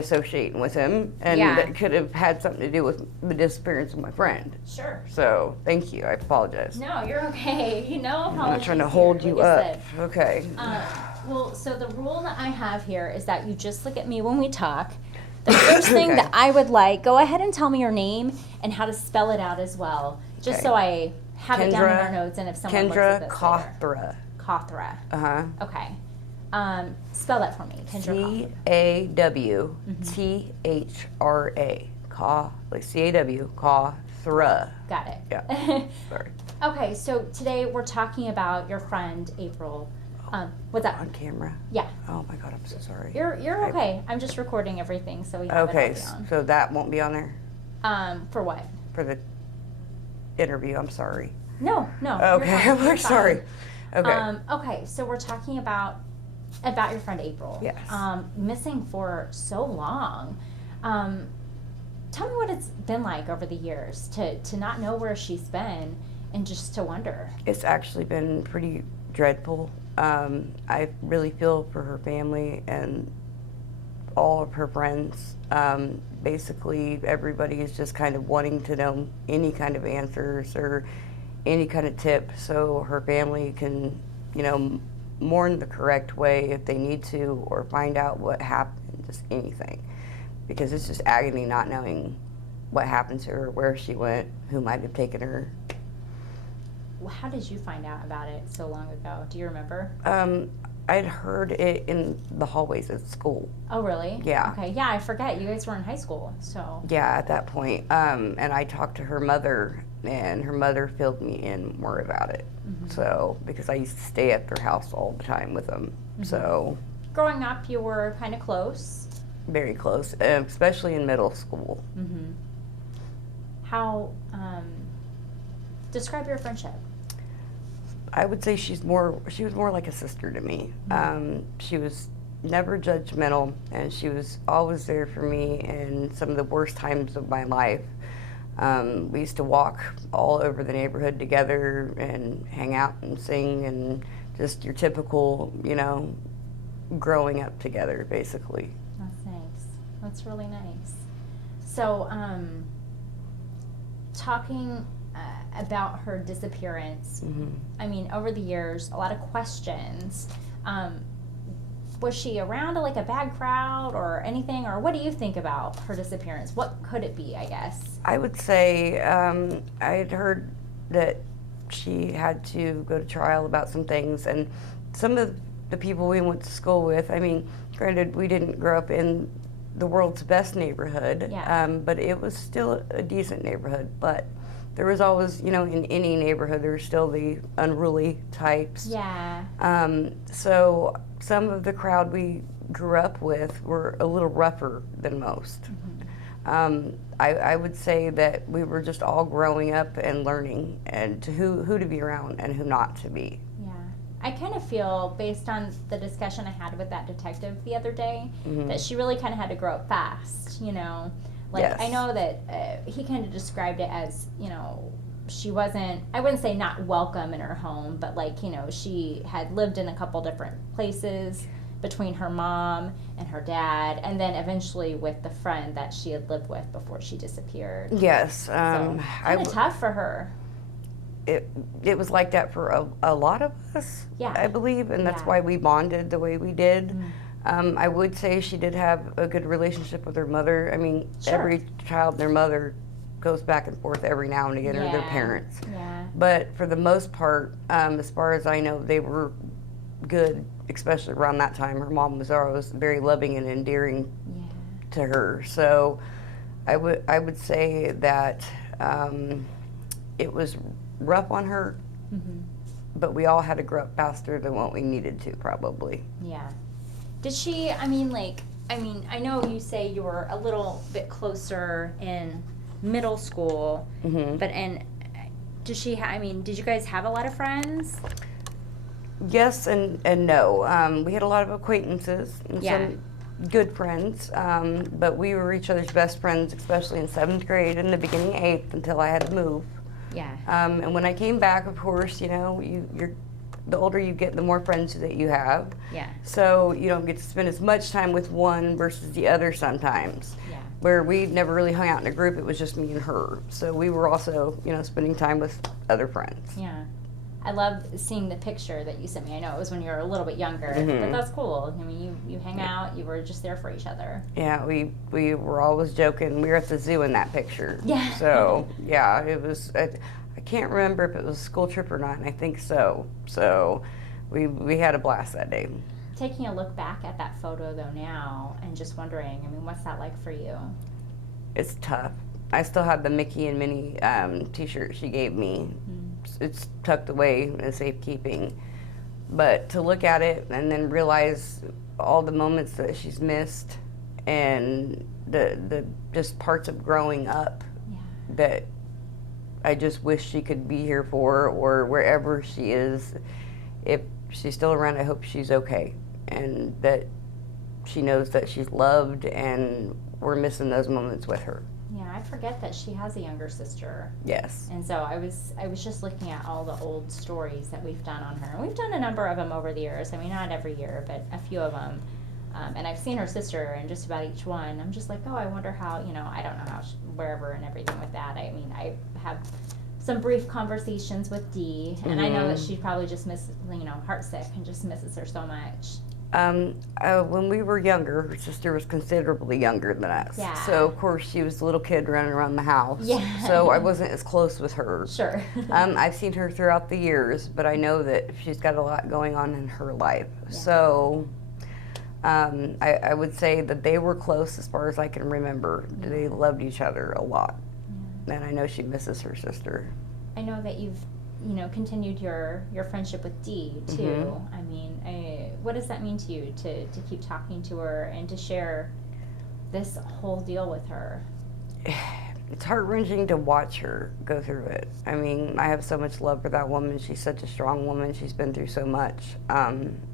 associating with him, and that could have had something to do with the disappearance of my friend. Sure. So thank you. I apologize. No, you're okay. You know, I'm not trying to hold you up. Okay. Well, so the rule that I have here is that you just look at me when we talk. The first thing that I would like, go ahead and tell me your name and how to spell it out as well, just so I have it down in our notes, and if someone looks at this Kendra Cawthra. Uh-huh. Okay. Spell that for me. Kendra Cawthra. Like C-A-W, Cawthra. Got it. Yeah. Sorry. Okay, so today we're talking about your friend, April. What's that? On camera? Yeah. Oh my God, I'm so sorry. You're okay. I'm just recording everything, so we have it okay, on. so that won't be on there? For what? For the interview, I'm sorry. No. Okay, I'm like, sorry. Okay. Okay, so we're talking about your friend April. Yes. Missing for so long. Tell me what it's been like over the years to not know where she's been and just to wonder. It's actually been pretty dreadful. I really feel for her family and all of her friends. Basically, everybody is just kind of wanting to know any kind of answers or any kind of tip so her family can, mourn the correct way if they need to, or find out what happened, just anything. Because it's just agony not knowing what happened to her, where she went, who might have taken her. Well, how did you find out about it so long ago? Do you remember? I'd heard it in the hallways at school. Oh, really? Yeah. Okay, yeah, I forget. You guys were in high school, so. Yeah, at that point. And I talked to her mother, and her mother filled me in more about it. Mm-hmm. So, because I used to stay at their house all the time with them. Mm-hmm. So. Growing up, you were kind of close? Very close, especially in middle school. Mm-hmm. How, describe your friendship. I would say she was more like a sister to me. Mm-hmm. She was never judgmental, and she was always there for me in some of the worst times of my life. We used to walk all over the neighborhood together and hang out and sing, and just your typical, growing up together, basically. That's nice. That's really nice. So, talking about her disappearance, mm-hmm. I mean, over the years, a lot of questions. Was she around like a bad crowd or anything, or what do you think about her disappearance? What could it be, I guess? I would say I had heard that she had to go to trial about some things, and some of the people we went to school with, I mean, granted, we didn't grow up in the world's best neighborhood, but it was still a decent neighborhood. But there was always, in any neighborhood, there were still the unruly types. Yeah. So some of the crowd we grew up with were a little rougher than most. Mm-hmm. I would say that we were just all growing up and learning, and to who to be around and who not to be. Yeah. I kind of feel, based on the discussion I had with that detective the other day, mm-hmm. that she really kind of had to grow up fast, Like, yes. I know that he kind of described it as, she wasn't, I wouldn't say not welcome in her home, but like, she had lived in a couple different places between her mom and her dad, and then eventually with the friend that she had lived with before she disappeared. Yes. So, kind of tough for her. It was like that for a lot of us, I believe, and that's why we bonded the way we did. Mm-hmm. I would say she did have a good relationship with her mother. I mean, sure. Every child and their mother goes back and forth every now and again, or their parents. Yeah. But for the most part, as far as I know, they were good, especially around that time. Her mom was always very loving and endearing to her. So I would say that it was rough on her, mm-hmm. but we all had to grow up faster than what we needed to, probably. Yeah. Did she, I know you say you were a little bit closer in middle school, mm-hmm. but did you guys have a lot of friends? Yes and no. We had a lot of acquaintances and some good friends, but we were each other's best friends, especially in 7th grade and the beginning of 8th until I had to move. Yeah. And when I came back, of course, you're the older you get, the more friends that you have. Yeah. So you don't get to spend as much time with one versus the other sometimes. Yeah. Where we never really hung out in a group, it was just me and her. So we were also, spending time with other friends. Yeah. I love seeing the picture that you sent me. I know it was when you were a little bit younger, Mm-hmm. but that's cool. I mean, you hang out, you were just there for each other. Yeah, we were always joking. We were at the zoo in that picture. Yeah. So, yeah, it was, I can't remember if it was a school trip or not, and I think so. So we had a blast that day. Taking a look back at that photo, though, now, and just wondering, I mean, what's that like for you? It's tough. I still have the Mickey and Minnie t-shirt she gave me. It's tucked away in safekeeping. But to look at it and then realize all the moments that she's missed and the just parts of growing up that I just wish she could be here for, or wherever she is. If she's still around, I hope she's okay and that she knows that she's loved, and we're missing those moments with her. Yeah, I forget that she has a younger sister. Yes. And so I was just looking at all the old stories that we've done on her. And we've done a number of them over the years. I mean, not every year, but a few of them. And I've seen her sister in just about each one. I'm just like, oh, I wonder how, I don't know how, wherever and everything with that. I mean, I have some brief conversations with Dee, and I know that she probably just misses, heartsick and just misses her so much. When we were younger, her sister was considerably younger than us. Yeah. So, of course, she was a little kid running around the house. Yeah. So I wasn't as close with her. Sure. I've seen her throughout the years, but I know that she's got a lot going on in her life. Yeah. So I would say that they were close as far as I can remember. They loved each other a lot. Yeah. And I know she misses her sister. I know that you've continued your friendship with Dee too. Mm-hmm. I mean, what does that mean to you to keep talking to her and to share this whole deal with her? It's heart-wrenching to watch her go through it. I mean, I have so much love for that woman. She's such a strong woman. She's been through so much.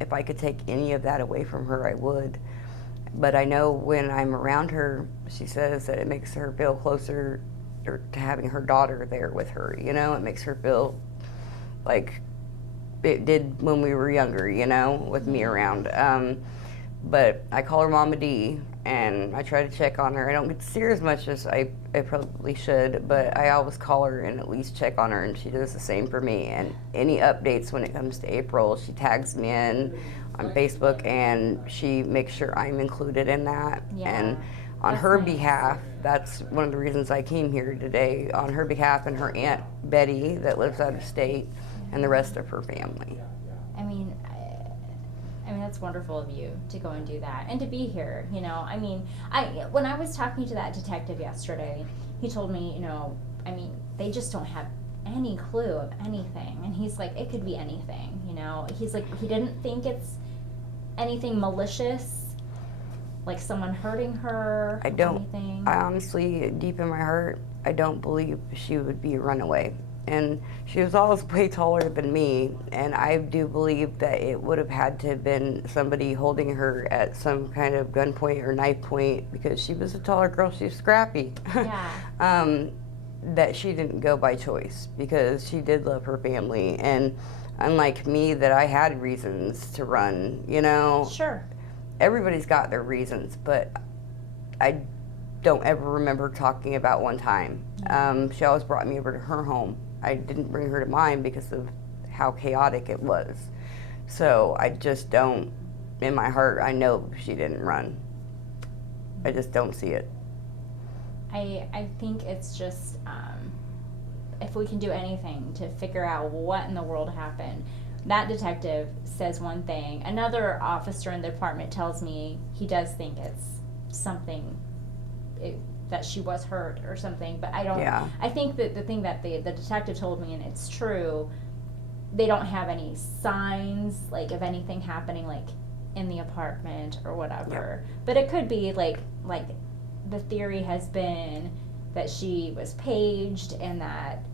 If I could take any of that away from her, I would. But I know when I'm around her, she says that it makes her feel closer to having her daughter there with her. It makes her feel like it did when we were younger, with me around. But I call her Mama D, and I try to check on her. I don't get to see her as much as I probably should, but I always call her and at least check on her, and she does the same for me. And any updates when it comes to April, she tags me in on Facebook, and she makes sure I'm included in that. Yeah, and on her behalf, that's one of the reasons I came here today, on her behalf and her Aunt Betty that lives out of state, and the rest of her family. I mean, that's wonderful of you to go and do that and to be here. I mean, when I was talking to that detective yesterday, he told me, they just don't have any clue of anything. And he's like, it could be anything, He's like, he didn't think it's anything malicious, like someone hurting her. Anything. I honestly, deep in my heart, I don't believe she would be a runaway. And she was always way taller than me, and I do believe that it would have had to have been somebody holding her at some kind of gunpoint or knife point, because she was a taller girl, she was scrappy. Yeah. That she didn't go by choice, because she did love her family, and unlike me, that I had reasons to run, Sure. Everybody's got their reasons, but I don't ever remember talking about one time. She always brought me over to her home. I didn't bring her to mine because of how chaotic it was. So I just don't, in my heart, I know she didn't run. I just don't see it. I think it's just, if we can do anything to figure out what in the world happened. That detective says one thing. Another officer in the department tells me he does think it's something that she was hurt or something, but I don't. Yeah. I think that the thing that the detective told me, and it's true, they don't have any signs like of anything happening like in the apartment or whatever. Yep. But it could be like the theory has been that she was paged and that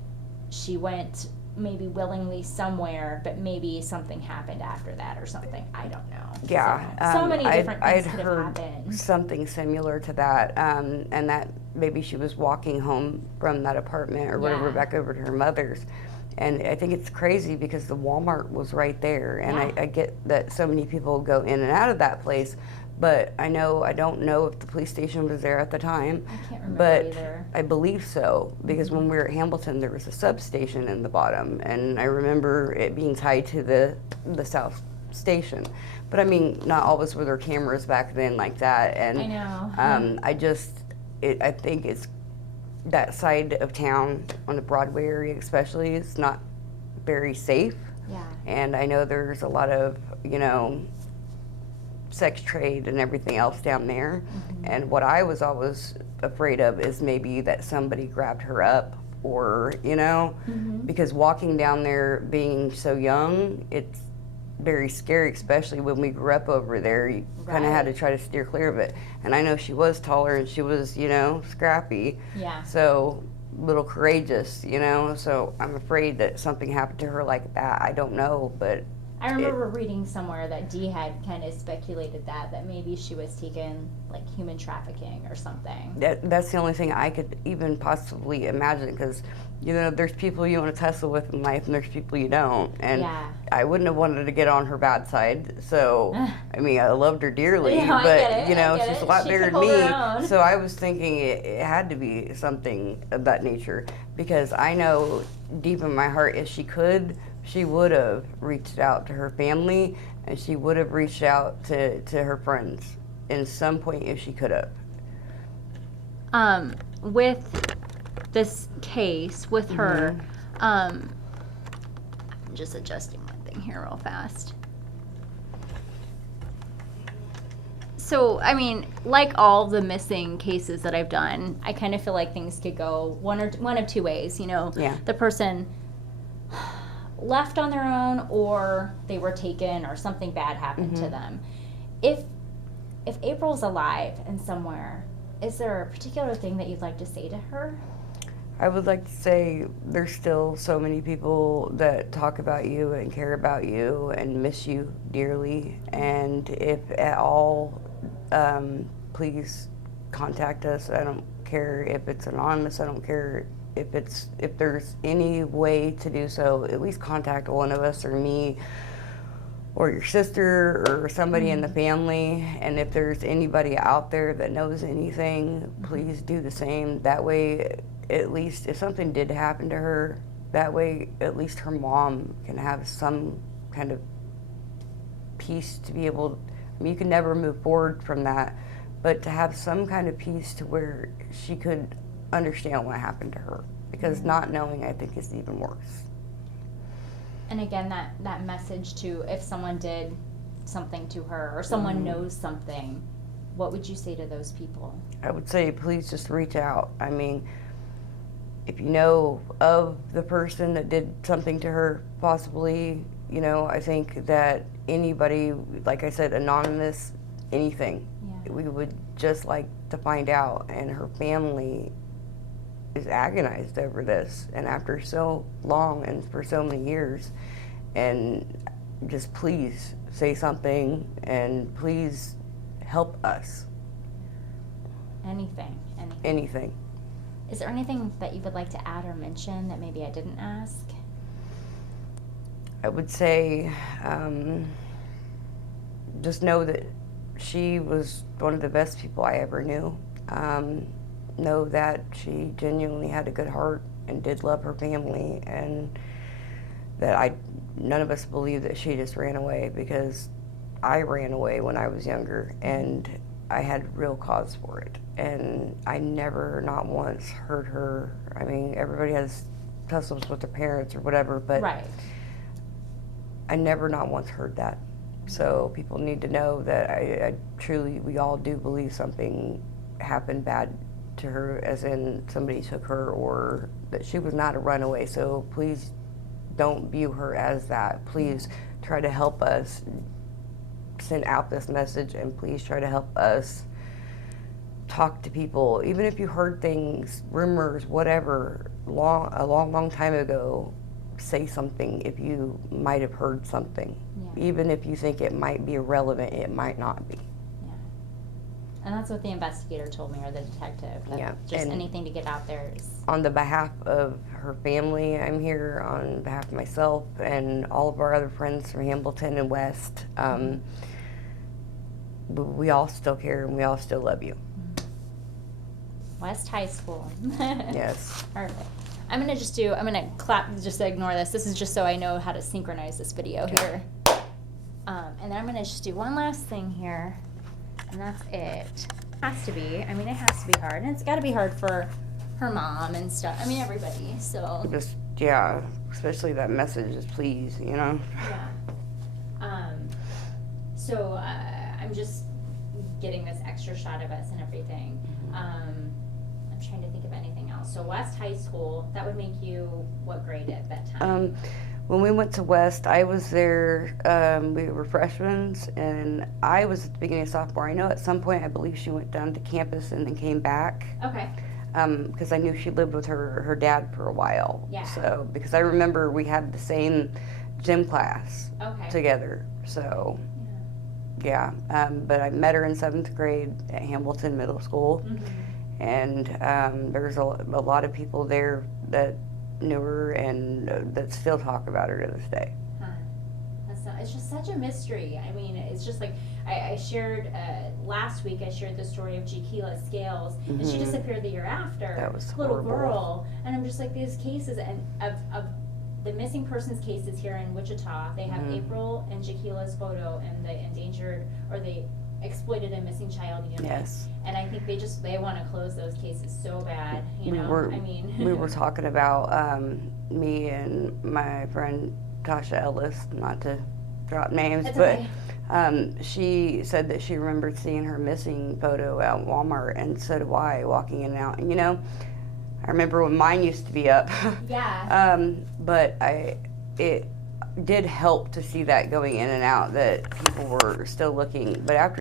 she went maybe willingly somewhere, but maybe something happened after that or something. I don't know. Yeah. So many different things I'd could heard have happened. Something similar to that, and that maybe she was walking home from that apartment or whatever back over to her mother's, And I think it's crazy because the Walmart was right there, and Yeah. I get that so many people go in and out of that place, but I don't know if the police station was there at the time. I can't remember but either. I believe so, because when we were at Hamilton, there was a substation in the bottom, and I remember it being tied to the South Station. But I mean, not always were there cameras back then like that, and I know. I think it's that side of town on the Broadway area especially is not very safe. Yeah. And I know there's a lot of, sex trade and everything else down there. And what I was always afraid of is maybe that somebody grabbed her up, or, because walking down there being so young, it's very scary, especially when we grew up over there. You kind of had to try to steer clear of it. And I know she was taller and she was, scrappy. Yeah. So a little courageous, so I'm afraid that something happened to her like that. I don't know, but I remember reading somewhere that Dee had kind of speculated that maybe she was taken like human trafficking or something. That's the only thing I could even possibly imagine, because there's people you want to tussle with in life and there's people you don't, and I wouldn't have wanted to get on her bad side. So I mean, I loved her dearly, but she's a lot bigger than me. So I was thinking it had to be something of that nature, because I know deep in my heart, if she could, she would have reached out to her family, and she would have reached out to her friends in some point if she could have. With this case, with her, I'm just adjusting one thing here real fast. So, I mean, like all the missing cases that I've done, I kind of feel like things could go one of two ways, The person left on their own, or they were taken, or something bad happened to them. If April's alive and somewhere, is there a particular thing that you'd like to say to her? I would like to say there's still so many people that talk about you and care about you and miss you dearly. And if at all, please contact us. I don't care if it's anonymous. I don't care if there's any way to do so. At least contact one of us, or me, or your sister, or somebody in the family. And if there's anybody out there that knows anything, please do the same. That way, at least if something did happen to her, that way at least her mom can have some kind of peace to be able, I mean, you can never move forward from that, but to have some kind of peace to where she could understand what happened to her, because not knowing, I think, is even worse. And again, that message to, if someone did something to her, or someone knows something, what would you say to those people? I would say, please just reach out. I mean, if you know of the person that did something to her, possibly, I think that anybody, like I said, anonymous, anything, we would just like to find out. And her family is agonized over this, and after so long and for so many years, and just please say something, and please help us. Anything. Is there anything that you would like to add or mention that maybe I didn't ask? I would say just know that she was one of the best people I ever knew. Know that she genuinely had a good heart and did love her family, and that none of us believe that she just ran away, because I ran away when I was younger, and I had real cause for it. And I never, not once, hurt her. I mean, everybody has tussles with their parents or whatever, but I never, not once, heard that. So people need to know that I truly, we all do believe something happened bad to her, as in somebody took her, or that she was not a runaway. So please don't view her as that. Please try to help us send out this message, and please try to help us talk to people. Even if you heard things, rumors, whatever, a long time ago, say something if you might have heard something. Even if you think it might be irrelevant, it might not be. And that's what the investigator told me, or the detective. That just and anything to get out there is... On the behalf of her family, I'm here on behalf of myself and all of our other friends from Hamilton and West. We all still care and we all still love you. West High School. Yes. Perfect. I'm gonna clap, just ignore this. This is just so I know how to synchronize this video here. And then I'm gonna just do one last thing here. And that's it. Has to be. I mean, it has to be hard. And it's got to be hard for her mom and stuff. I mean, everybody. So. Just, yeah. Especially that message is please, you know? Yeah. So, I'm just getting this extra shot of us and everything. I'm trying to think of anything else. So, West High School, that would make you what grade at that time? When we went to West, I was there, we were freshmen, and I was at the beginning of sophomore. I know at some point, I believe she went down to campus and then came back. Okay. Because I knew she lived with her dad for a while. Yeah. So, because I remember we had the same gym class together. So, yeah. But I met her in 7th grade at Hamilton Middle School. And there's a lot of people there that knew her and that still talk about her to this day. It's just such a mystery. I mean, it's just like I shared last week. I shared the story of Jaquila Scales, and she disappeared the year after. That was little girl, and I'm just like, these cases and of the missing persons cases here in Wichita. They have April and Jaquila's photo and the endangered or the exploited and missing child unit. Yes. And I think they want to close those cases so bad. You know, I mean, we were talking about me and my friend Tasha Ellis, not to drop names, but she said that she remembered seeing her missing photo at Walmart, and so do I, walking in and out. And you know, I remember when mine used to be up. Yeah. But it did help to see that going in and out, that people were still looking. But after